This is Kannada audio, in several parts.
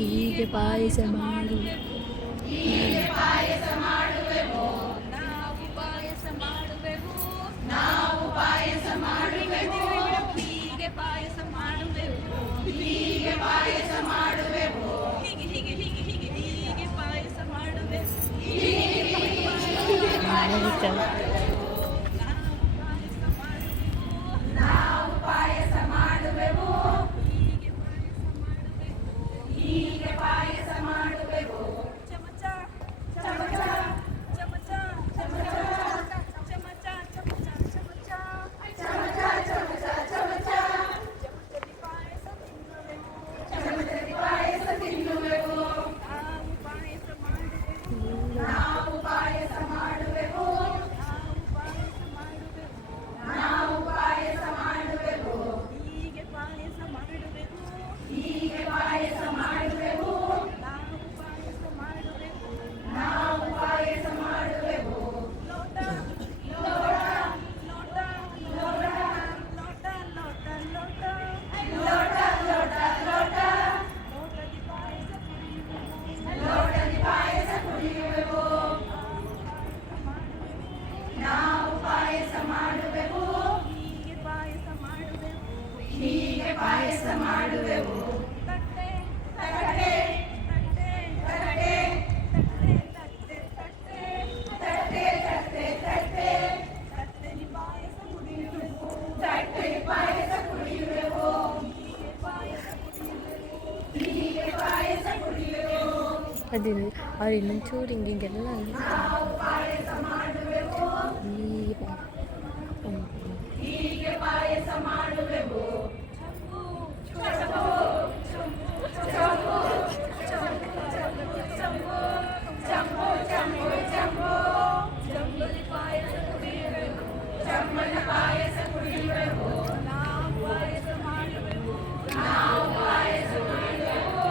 ಹೀಗೆ ಪಾಯಸ ಮಾಡು. ಹೀಗೆ ಪಾಯಸ ಮಾಡುವೆವು. ನಾವು ಪಾಯಸ ಮಾಡುವೆವು. ನಾವು ಪಾಯಸ ಮಾಡುವೆವು. ಹೀಗೆ ಪಾಯಸ ಮಾಡುವೆವು. ಹೀಗೆ ಪಾಯಸ ಮಾಡುವೆವು. ಹೀಗೆ ಹೀಗೆ ಹೀಗೆ ಹೀಗೆ ಹೀಗೆ ಪಾಯಸ ಮಾಡುವೆವು. ಆಯ್ತು. ನಾವು ಪಾಯಸ ಮಾಡುವೆವು. ಹೀಗೆ ಪಾಯಸ ಮಾಡುವೆವು. ಹೀಗೆ ಪಾಯಸ ಮಾಡುವೆವು. ಚಮಚ ಚಮಚ ಚಮಚ ಚಮಚ ಚಮಚ ಚಮಚ ಚಮಚ ಚಮಚ ಚಮಚ ಚಮಚ ಚಮಚದಿ ಪಾಯಸ ತಿನ್ನುವೆವು. ಚಮಚದಿ ಪಾಯಸ ತಿನ್ನುವೆವು. ನಾವು ಪಾಯಸ ಮಾಡುವೆವು. ನಾವು ಪಾಯಸ ಮಾಡುವೆವು. ನಾವು ಪಾಯಸ ಮಾಡುವೆವು. ನಾವು ಪಾಯಸ ಮಾಡುವೆವು. ಹೀಗೆ ಪಾಯಸ ಮಾಡುವೆವು. ಹೀಗೆ ಪಾಯಸ ಮಾಡುವೆವು. ನಾವು ಪಾಯಸ ಮಾಡುವೆವು. ನಾವು ಪಾಯಸ ಮಾಡುವೆವು. ಲೋಟ ಲೋಟ ಲೋಟ ಲೋಟ ಲೋಟ ಲೋಟ ಲೋಟ ಲೋಟ ಲೋಟ ಲೋಟ ಲೋಟದಿ ಪಾಯಸ ಕುಡಿಯುವೆವು. ಲೋಟದಿ ಪಾಯಸ ಕುಡಿಯುವೆವು. ನಾವು ಪಾಯಸ ಮಾಡುವೆವು. ಹೀಗೆ ಪಾಯಸ ಮಾಡುವೆವು. ಹೀಗೆ ಪಾಯಸ ಮಾಡುವೆವು. ತಟ್ಟೆ ತಟ್ಟೆ ತಟ್ಟೆ ತಟ್ಟೆ ತಟ್ಟೆ ತಟ್ಟೆ ತಟ್ಟೆ ತಟ್ಟೆ ತಟ್ಟೆ ತಟ್ಟೆಲಿ ಪಾಯಸ ಕುಡಿಯುವೆವು. ತಟ್ಟೆ ಪಾಯಸ ಕುಡಿಯುವೆವು. ಹೀಗೆ ಪಾಯಸ ಕುಡಿಯುವೆವು. ಹೀಗೆ ಪಾಯಸ ಕುಡಿಯುವೆವು. ಅದಿಲ್ಲ ಅವ್ರು ಇನ್ನೊಂಚೂರು ಹಿಂಗೆಲ್ಲ ನಾವು ಪಾಯಸ ಮಾಡುವೆವು. ಹೀಗೆ ಹೀಗೆ ಪಾಯಸ ಮಾಡುವೆವು. ಚಂಬು ಚಂಬು ಚಂಬು ಚಂಬು ಚಂಬು ಚಂಬು ಚಂಬಲಿ ಪಾಯಸ ಕುಡಿಯುವೆವು. ಚಮ್ಮನ ಪಾಯಸ ಕುಡಿಯುವೆವು. ನಾವು ಪಾಯಸ ಮಾಡುವೆವು. ನಾವು ಪಾಯಸ ಮಾಡುವೆವು.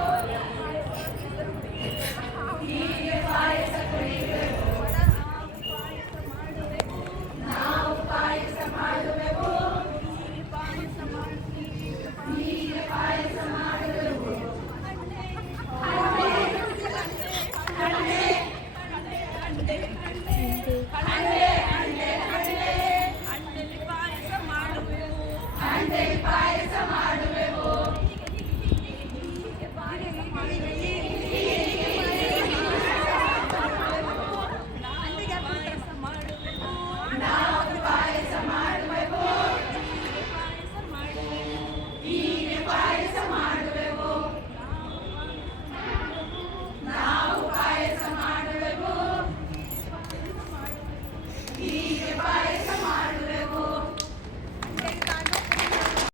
ಹೀಗೆ ಪಾಯಸ ಕುಡಿಯುವೆವು. ನಾವು ಪಾಯಸ ಮಾಡುವೆವು. ನಾವು ಪಾಯಸ ಮಾಡುವೆವು. ಹೀಗೆ ಪಾಯಸ ಮಾಡುತ್ತೀವಿ. ಹೀಗೆ ಪಾಯಸ ಮಾಡುವೆವು. ಹಂಡೆ ಅಂಡೆ ಹಂಡೆ ಹಂಡೆ ಹಂಡೆ ಅಂಡೆಲಿ ಪಾಯಸ ಮಾಡುವೆವು. ಹಂಡೆ ಪಾಯಸ ಮಾಡುವೆವು. ಹೀಗೆ ಪಾಯಸ ಮಾಡುವೆವು.